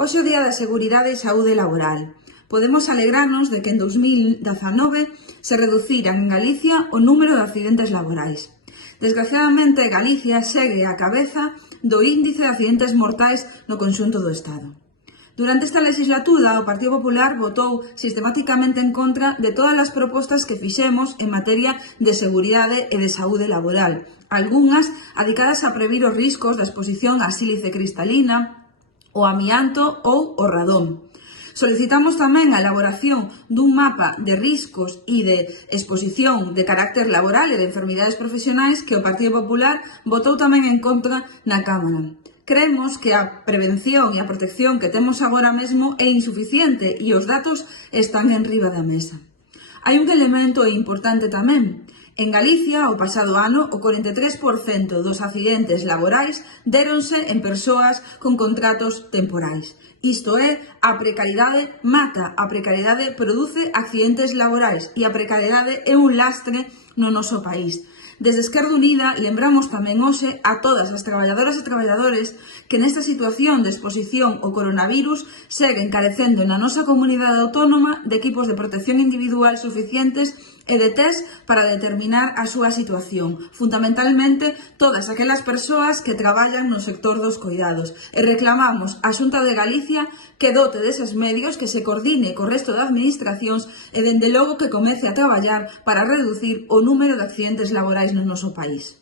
Hoxe é o Día da Seguridade e Saúde Laboral. Podemos alegrarnos de que en 2019 se reduciran en Galicia o número de accidentes laborais. Desgraciadamente, Galicia segue á cabeza do índice de accidentes mortais no conxunto do Estado. Durante esta legislatura, o Partido Popular votou sistemáticamente en contra de todas as propostas que fixemos en materia de seguridade e de saúde laboral, algunhas adicadas a previr os riscos da exposición á sílice cristalina, o amianto ou o radón. Solicitamos tamén a elaboración dun mapa de riscos e de exposición de carácter laboral e de enfermidades profesionais que o Partido Popular votou tamén en contra na Cámara. Creemos que a prevención e a protección que temos agora mesmo é insuficiente e os datos están en riba da mesa. Hai un elemento importante tamén. En Galicia, o pasado ano, o 43% dos accidentes laborais déronse en persoas con contratos temporais. Isto é, a precariedade mata, a precariedade produce accidentes laborais e a precariedade é un lastre no noso país. Desde Esquerda Unida lembramos tamén hoxe a todas as traballadoras e traballadores que nesta situación de exposición ao coronavirus seguen carecendo na nosa comunidade autónoma de equipos de protección individual suficientes e de test para determinar a súa situación, fundamentalmente todas aquelas persoas que traballan no sector dos coidados, e reclamamos á Xunta de Galicia que dote deses medios, que se coordine co resto de administracións e dende logo que comece a traballar para reducir o número de accidentes laborais no noso país.